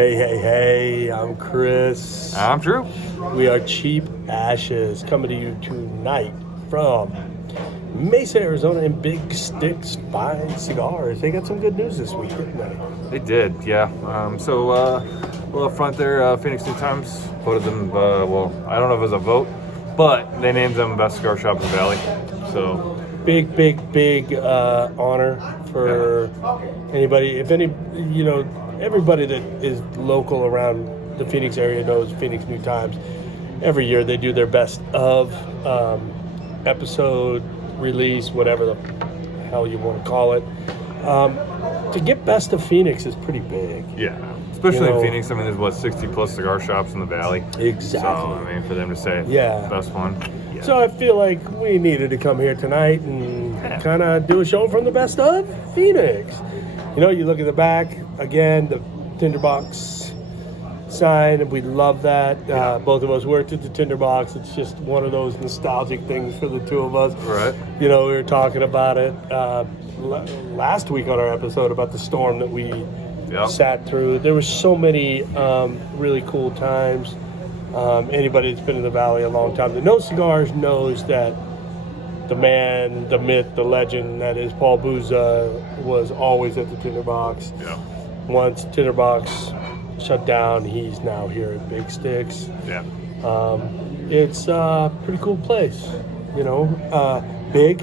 Hey, I'm Chris. I'm Drew. We are Cheap Ashes coming to you tonight from Mesa, Arizona, and Big Sticks Fine Cigars. They got some good news this week, didn't they? They did, yeah. So a little up front there, Phoenix New Times voted them, well, I don't know if it was a vote, but they named them best cigar shop in the Valley. So Big honor for anybody. If any, everybody that is local around the Phoenix area knows Phoenix New Times. Every year they do their best of episode release, whatever the hell you want to call it. To get best of Phoenix is pretty big. yeah, especially in Phoenix. I mean, there's 60 plus cigar shops in the Valley. Exactly. So I mean, for them to say best one. Yeah. So I feel like we needed to come here tonight and kind of do a show from the best of Phoenix. You look at the back, again, the Tinderbox sign, and we love that. Both of us worked at the Tinderbox. It's just one of those nostalgic things for the two of us. Right. We were talking about it last week on our episode about the storm that we sat through. There were so many really cool times. Anybody that's been in the Valley a long time that knows cigars knows that the man, the myth, the legend that is Paul Booza was always at the Tinderbox. Yeah. Once Tinderbox shut down, he's now here at Big Sticks. Yeah. It's a pretty cool place, big.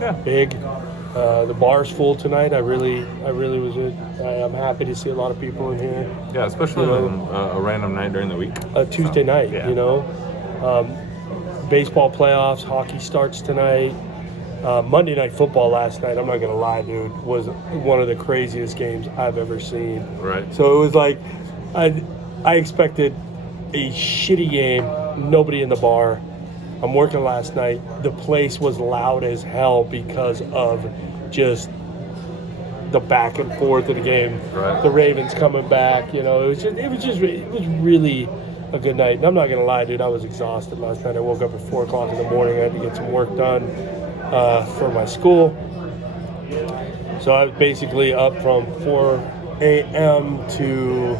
Yeah. Big. The bar's full tonight. I really was. I'm happy to see a lot of people in here. Yeah, especially on a random night during the week. A Tuesday night, yeah. Baseball playoffs, hockey starts tonight. Monday Night Football last night, I'm not going to lie, dude, was one of the craziest games I've ever seen. Right. So it was like, I expected a shitty game, nobody in the bar. I'm working last night. The place was loud as hell because of just the back and forth of the game. Right. The Ravens coming back, it was really a good night. And I'm not going to lie, dude, I was exhausted last night. I woke up at 4 o'clock in the morning. I had to get some work done for my school. So I was basically up from 4 a.m. to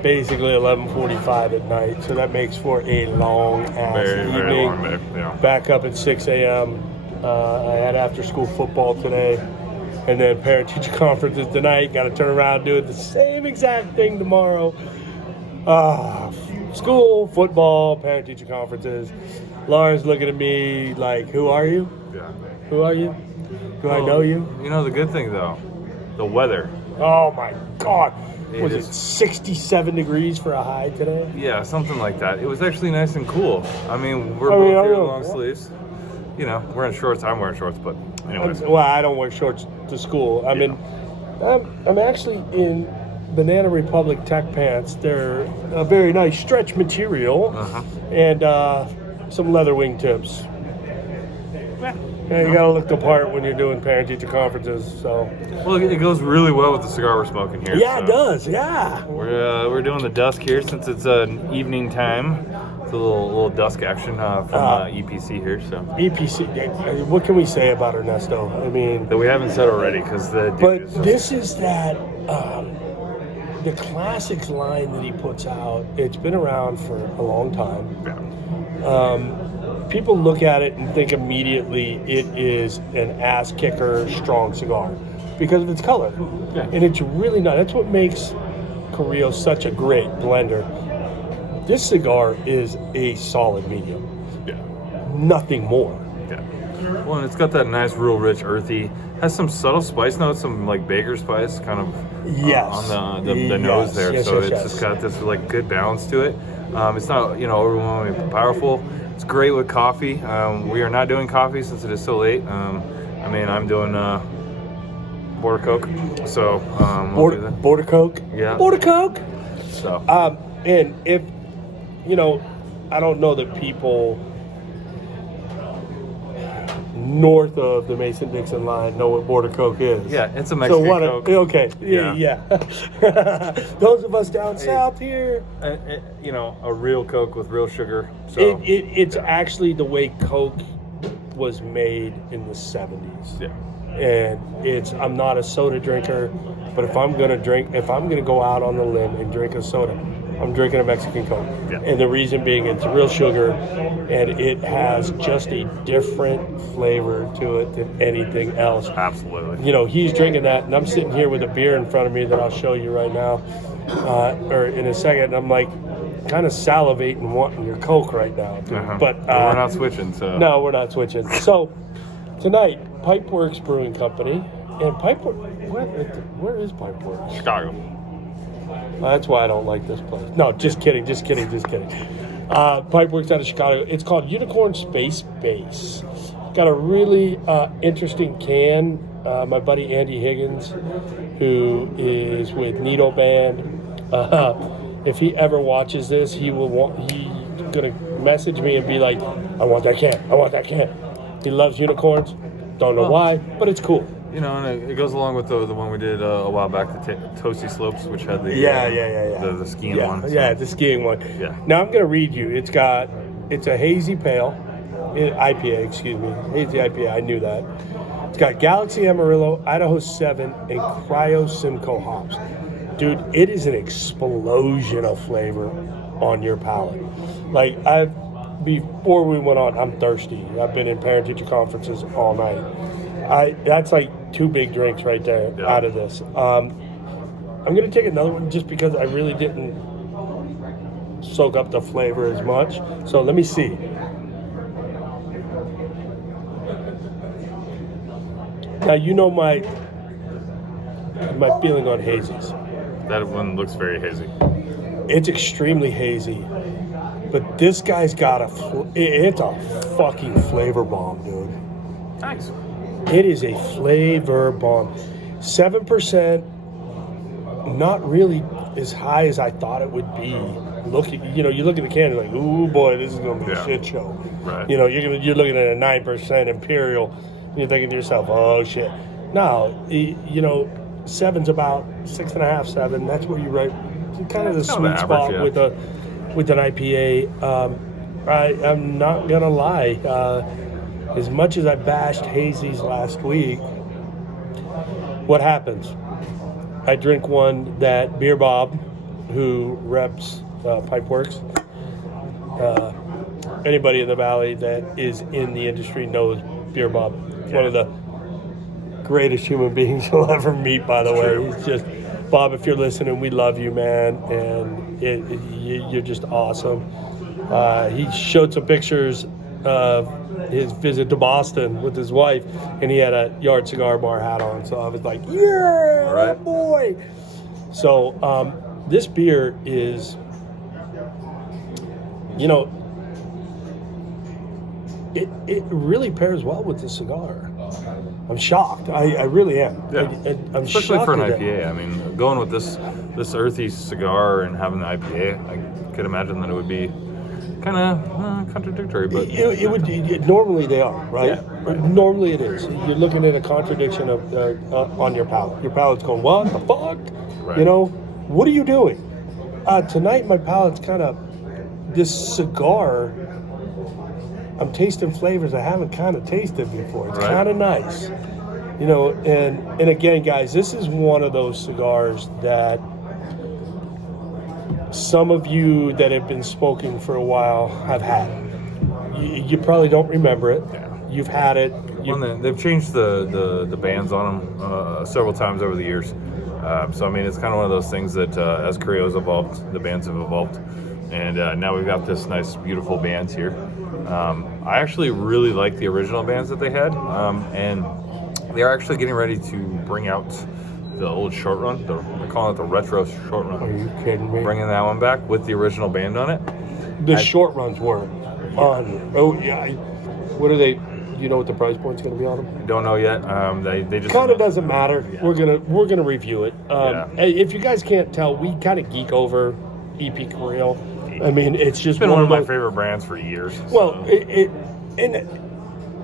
basically 11:45 at night. So that makes for a long-ass evening. Very long day, yeah. Back up at 6 a.m. I had after-school football today. And then parent-teacher conferences tonight. Got to turn around and do the same exact thing tomorrow. School, football, parent-teacher conferences. Lauren's looking at me like, who are you? Yeah. Who are you? Do I know you? The good thing, though, the weather. Oh, my God. Was is- it 67 degrees for a high today? Yeah, something like that. It was actually nice and cool. I mean, we're both here in long sleeves. We're in shorts. I'm wearing shorts, but anyways. Well, I don't wear shorts to school. I'm actually in Banana Republic Tech pants. They're a very nice stretch material and some leather wingtips. Yeah, you gotta look the part when you're doing parent-teacher conferences. So. Well, it goes really well with the cigar we're smoking here. Yeah, so. It does. Yeah. We're doing the dusk here since it's an evening time. It's a little dusk action from EPC here. So. EPC. What can we say about Ernesto? I mean, that we haven't said already because this is that the classics line that he puts out. It's been around for a long time. Yeah. People look at it and think immediately it is an ass kicker strong cigar because of its color. Yeah. And it's really not. That's what makes Carrillo such a great blender. This cigar is a solid medium. Yeah. Nothing more. Yeah. Well, and it's got that nice, real rich, earthy. Has some subtle spice notes, some like baker spice, kind of on the nose there. It's just got this like good balance to it. It's not overwhelmingly powerful. It's great with coffee. We are not doing coffee since it is so late. I'm doing Border Coke. So Border Coke. Yeah. Border Coke. So. And if I don't know that people north of the Mason-Dixon line know what Border Coke is. Yeah, it's a Mexican Coke. Okay, yeah. Those of us down south here. A real Coke with real sugar. So It's actually the way Coke was made in the 70s. Yeah. And I'm not a soda drinker. But if I'm gonna go out on the limb and drink a soda, I'm drinking a Mexican Coke. Yeah. And the reason being, it's real sugar, and it has just a different flavor to it than anything else. Absolutely. You know, he's drinking that, and I'm sitting here with a beer in front of me that I'll show you right now, or in a second, and I'm like, kind of salivating wanting your Coke right now. But we're not switching. So no, we're not switching. So tonight, Pipeworks Brewing Company, and where is Pipeworks? Chicago. That's why I don't like this place. No, just kidding. Pipeworks out of Chicago. It's called Unicorn Space Base. Got a really interesting can. My buddy Andy Higgins, who is with Needle Band, if he ever watches this, he's gonna message me and be like, I want that can. He loves unicorns. Don't know why, but it's cool. You know, and it goes along with the one we did a while back, the Toasty Slopes, which had the the skiing one. So. Yeah, the skiing one. Yeah. Now I'm gonna read you. It's a hazy pale, IPA. Excuse me, hazy IPA. I knew that. It's got Galaxy Amarillo, Idaho 7, and Cryo Simcoe hops. Dude, it is an explosion of flavor on your palate. Like before we went on, I'm thirsty. I've been in parent-teacher conferences all night. That's like 2 big drinks right there out of this. I'm going to take another one just because I really didn't soak up the flavor as much. So let me see. Now, you know my feeling on hazies. That one looks very hazy. It's extremely hazy. But this guy's got it's a fucking flavor bomb, dude. Nice. It is a flavor bomb. 7%, not really as high as I thought it would be. You look at the can, you're like, ooh boy, this is gonna be a shit show. Right. You know, you're looking at a 9% Imperial, and you're thinking to yourself, oh shit. No, 7's about 6.5, 7. That's where you write kind of the sweet spot with an IPA. I'm not gonna lie. As much as I bashed hazies last week, what happens? I drink one that Beer Bob, who reps Pipeworks, anybody in the Valley that is in the industry knows Beer Bob. One of the greatest human beings you'll ever meet, by the way. He's just, Bob, if you're listening, we love you, man, and you're just awesome. He showed some pictures of his visit to Boston with his wife, and he had a Yard Cigar Bar hat on. So I was like, yeah, right. Boy. So this beer is, it really pairs well with the cigar. I'm shocked. I really am. Yeah. I'm especially shocked for an at IPA. that. I mean, going with this earthy cigar and having the IPA, I could imagine that it would be kind of contradictory, but it would. Normally they are, right? Yeah, right? Normally it is. You're looking at a contradiction of on your palate. Your palate's going, what the fuck? Right. What are you doing? Tonight my palate's kind of, this cigar, I'm tasting flavors I haven't kind of tasted before. It's kind of nice. And again, guys, this is one of those cigars that some of you that have been smoking for a while have had. You probably don't remember it. Yeah. You've had it. They've changed the bands on them several times over the years. So, I mean, it's kind of one of those things that as Carrillo's evolved, the bands have evolved. And now we've got this nice, beautiful bands here. I actually really like the original bands that they had. And they're actually getting ready to bring out the old short run. They're calling it the retro short run. Are you kidding me? Bringing that one back with the original band on it. The short runs were on. Oh, yeah. What are they? Do you know what the price point's going to be on them? Don't know yet. They just kind of doesn't matter. Yeah. We're gonna review it. If you guys can't tell, we kind of geek over EP Carrillo. I mean, it's been one of my favorite brands for years. Well, and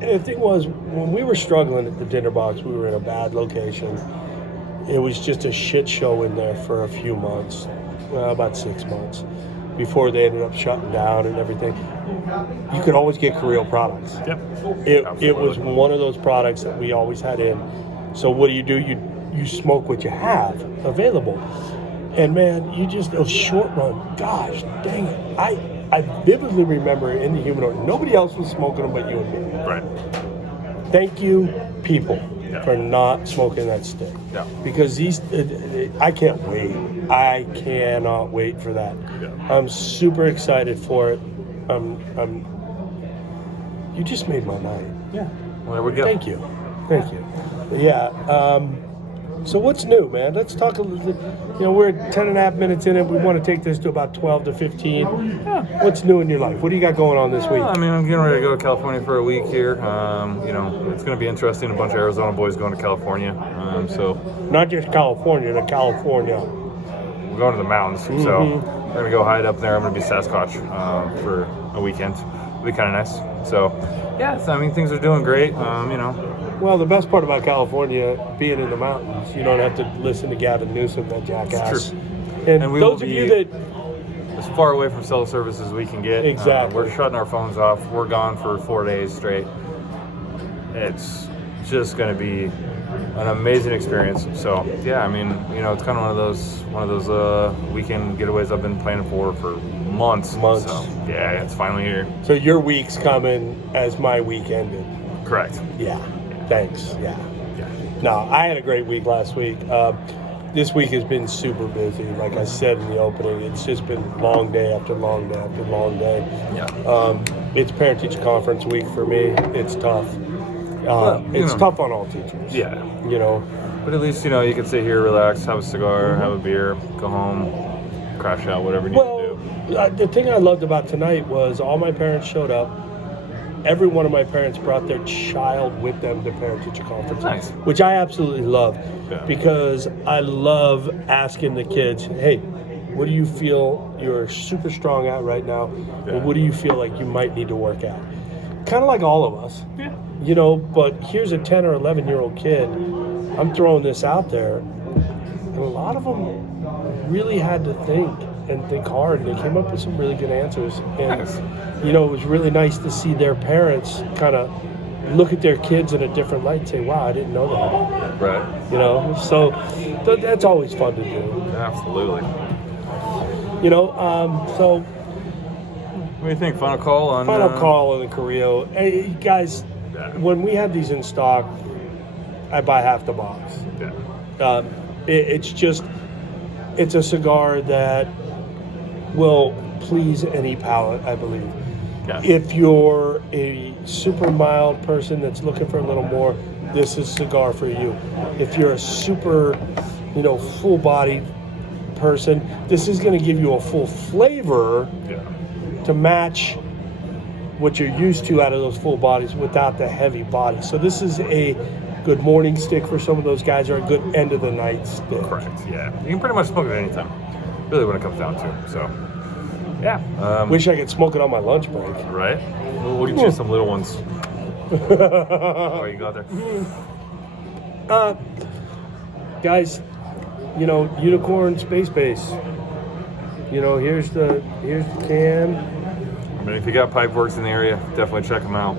the thing was, when we were struggling at the Dinner Box, we were in a bad location. It was just a shit show in there for a few months, about 6 months, before they ended up shutting down and everything. You could always get Carrillo products. Yep. It was one of those products that we always had in. So what do? You you smoke what you have available. And man, you just, a short run, gosh, dang it. I vividly remember in the humidor, nobody else was smoking them but you and me. Right. Thank you, people, for not smoking that stick. Yeah. Because these, I can't wait. I cannot wait for that. Yeah. I'm super excited for it. You just made my night. Yeah. Well, there we go. Thank you. Yeah. So what's new, man? Let's talk a little. We're 10.5 minutes in it. We want to take this to about 12 to 15. Yeah. What's new in your life? What do you got going on this week? I mean, I'm getting ready to go to California for a week here. It's going to be interesting. A bunch of Arizona boys going to California. So not just California, to California. We're going to the mountains. So we're going to go hide up there. I'm going to be Sasquatch for a weekend. It'll be kind of nice. So, yeah, things are doing great. Well, the best part about California, being in the mountains, you don't have to listen to Gavin Newsom, that jackass. It's true. And we those will of be you that... as far away from cell service as we can get. Exactly. We're shutting our phones off. We're gone for 4 days straight. It's just going to be an amazing experience. So, yeah, it's kind of one of those weekend getaways I've been planning for months. So, yeah, it's finally here. So your week's coming as my week ended. Correct. Yeah. Thanks. Yeah. No, I had a great week last week. This week has been super busy. Like I said in the opening, it's just been long day after long day after long day. Yeah. It's parent-teacher conference week for me. It's tough. It's tough on all teachers. Yeah. But at least, you can sit here, relax, have a cigar, have a beer, go home, crash out, whatever you need to do. The thing I loved about tonight was all my parents showed up. Every one of my parents brought their child with them to parent-teacher conference, nice. Which I absolutely love, Yeah. because I love asking the kids, hey, what do you feel you're super strong at right now, and what do you feel like you might need to work at? Kind of like all of us, but here's a 10 or 11-year-old kid. I'm throwing this out there, and a lot of them really had to think hard, and they came up with some really good answers. And nice. it was really nice to see their parents kind of look at their kids in a different light and say, wow, I didn't know that. Right. So that's always fun to do. Absolutely. So what do you think? Final call on the Carrillo. Hey, guys, when we have these in stock, I buy half the box. Yeah. It's a cigar that will please any palate, I believe. Yeah. If you're a super mild person that's looking for a little more, this is a cigar for you. If you're a super, full-bodied person, this is going to give you a full flavor to match what you're used to out of those full bodies without the heavy body. So this is a good morning stick for some of those guys, or a good end of the night stick. Correct. Yeah. You can pretty much smoke it anytime. Really, when it comes down to it. So, yeah. Wish I could smoke it on my lunch break. Right. We'll get you some little ones. Oh, you got there. Guys, Unicorn Space Base. Here's the can. I mean, if you got Pipeworks in the area, definitely check them out.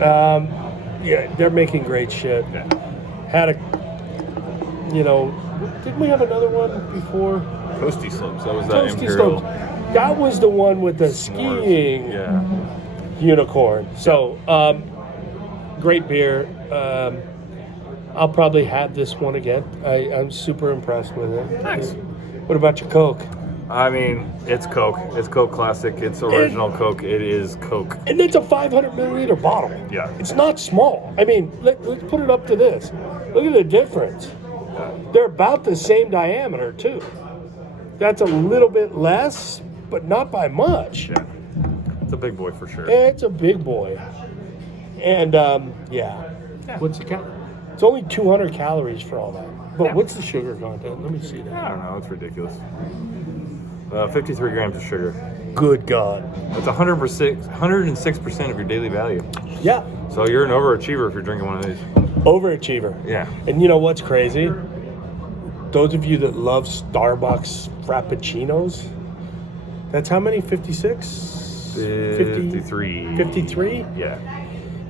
Yeah, they're making great shit. Yeah. Had didn't we have another one before? Toasty Slopes. That was that Toasty Imperial. Slopes. That was the one with the skiing unicorn. So, great beer. I'll probably have this one again. I'm super impressed with it. Nice. What about your Coke? I mean, it's Coke. It's Coke Classic. It's original Coke. It is Coke. And it's a 500 milliliter bottle. Yeah. It's not small. I mean, let's put it up to this. Look at the difference. Yeah. They're about the same diameter, too. That's a little bit less, but not by much. Yeah. It's a big boy for sure. It's a big boy. And, what's the calorie? It's only 200 calories for all that. But what's the sugar content? Let me see that. I don't know. It's ridiculous. 53 grams of sugar. Good God. It's 106% of your daily value. Yeah. So you're an overachiever if you're drinking one of these. Overachiever. Yeah. And you know what's crazy? Those of you that love Starbucks Frappuccinos, that's how many? 56? 53. 53? Yeah.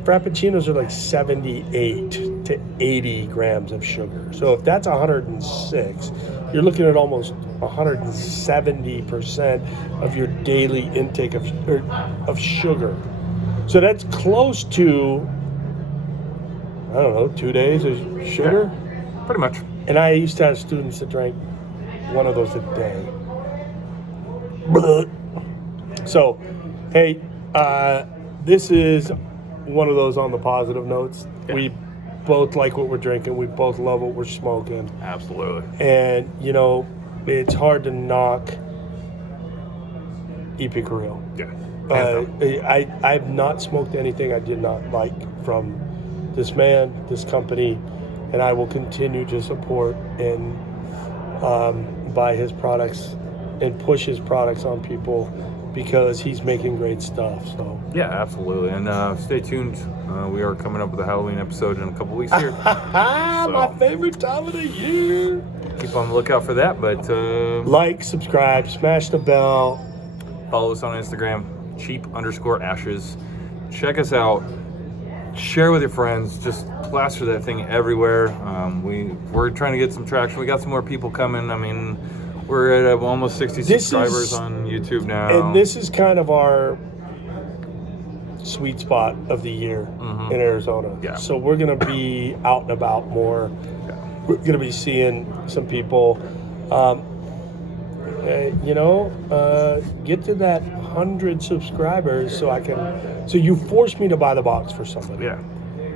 Frappuccinos are like 78. to 80 grams of sugar. So if that's 106, you're looking at almost 170% of your daily intake of sugar. So that's close to, I don't know, 2 days of sugar? Yeah, pretty much. And I used to have students that drank one of those a day. So, hey, this is one of those on the positive notes. Yeah. We both like what we're drinking. We both love what we're smoking. Absolutely. And, you know, it's hard to knock EP Carrillo. Yeah. I've not smoked anything I did not like from this man, this company, and I will continue to support and buy his products and push his products on people because he's making great stuff. So yeah, absolutely. And stay tuned. We are coming up with a Halloween episode in a couple weeks here. My favorite time of the year. Keep on the lookout for that. But like, subscribe, smash the bell. Follow us on Instagram, cheap_ashes. Check us out. Share with your friends. Just plaster that thing everywhere. We're trying to get some traction. We got some more people coming. I mean, we're at almost 60 subscribers on YouTube now. And this is kind of our sweet spot of the year in Arizona. Yeah. So we're going to be out and about more. Yeah. We're going to be seeing some people. Get to that 100 subscribers so you force me to buy the box for somebody. Yeah.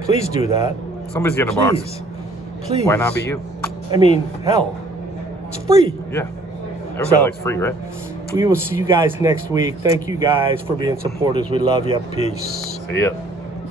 Please do that. Somebody's getting a box. Please. Why not be you? I mean, hell, it's free. Yeah. Everybody likes free, right? We will see you guys next week. Thank you guys for being supporters. We love you. Peace. See ya.